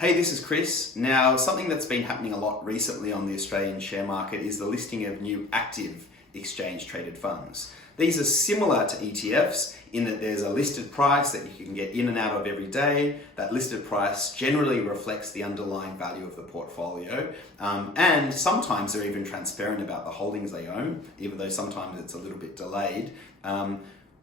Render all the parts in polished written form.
Hey, this is Chris. Now, something that's been happening a lot recently on the Australian share market is the listing of new active exchange-traded funds. These are similar to ETFs in that there's a listed price that you can get in and out of every day. That listed price generally reflects the underlying value of the portfolio, and sometimes they're even transparent about the holdings they own, even though sometimes it's a little bit delayed.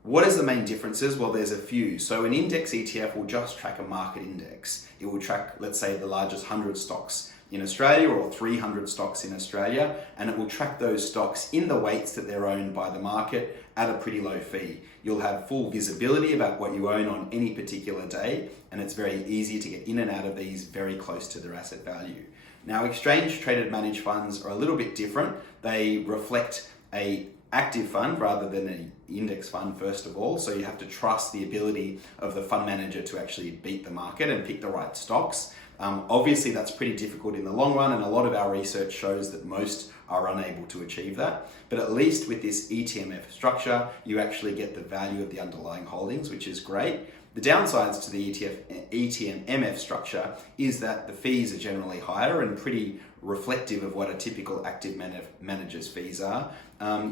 What is the main differences? Well, there's a few. So an index ETF will just track a market index. It will track, let's say, the largest 100 stocks in Australia or 300 stocks in Australia, and it will track those stocks in the weights that they're owned by the market at a pretty low fee. You'll have full visibility about what you own on any particular day, and it's very easy to get in and out of these very close to their asset value. Now, exchange traded managed funds are a little bit different. They reflect a active fund rather than an index fund, first of all. So you have to trust the ability of the fund manager to actually beat the market and pick the right stocks. Obviously, that's pretty difficult in the long run, and a lot of our research shows that most are unable to achieve that. But at least with this ETMF structure, you actually get the value of the underlying holdings, which is great. The downsides to the ETMF structure is that the fees are generally higher and pretty reflective of what a typical active manager's fees are.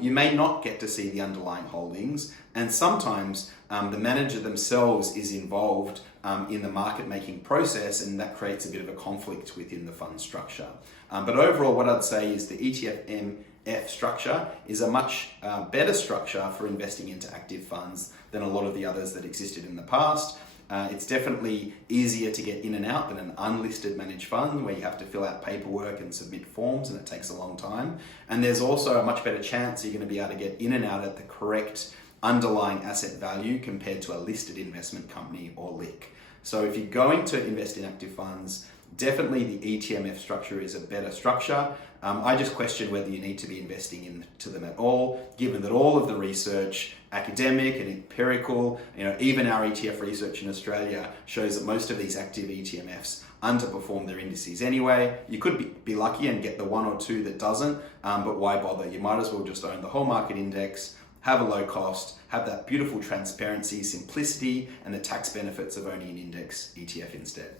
You may not get to see the underlying holdings, and sometimes the manager themselves is involved in the market making process, and that creates a bit of a conflict within the fund structure. But overall, what I'd say is the ETFF structure is a much better structure for investing into active funds than a lot of the others that existed in the past. It's definitely easier to get in and out than an unlisted managed fund where you have to fill out paperwork and submit forms, and it takes a long time. And there's also a much better chance you're going to be able to get in and out at the correct underlying asset value compared to a listed investment company or LIC. So if you're going to invest in active funds, definitely the ETMF structure is a better structure. I just question whether you need to be investing into them at all, given that all of the research, academic and empirical, even our ETF research in Australia shows that most of these active ETMFs underperform their indices anyway. You could be lucky and get the one or two that doesn't, but why bother? You might as well just own the whole market index, have a low cost, have that beautiful transparency, simplicity, and the tax benefits of owning an index ETF instead.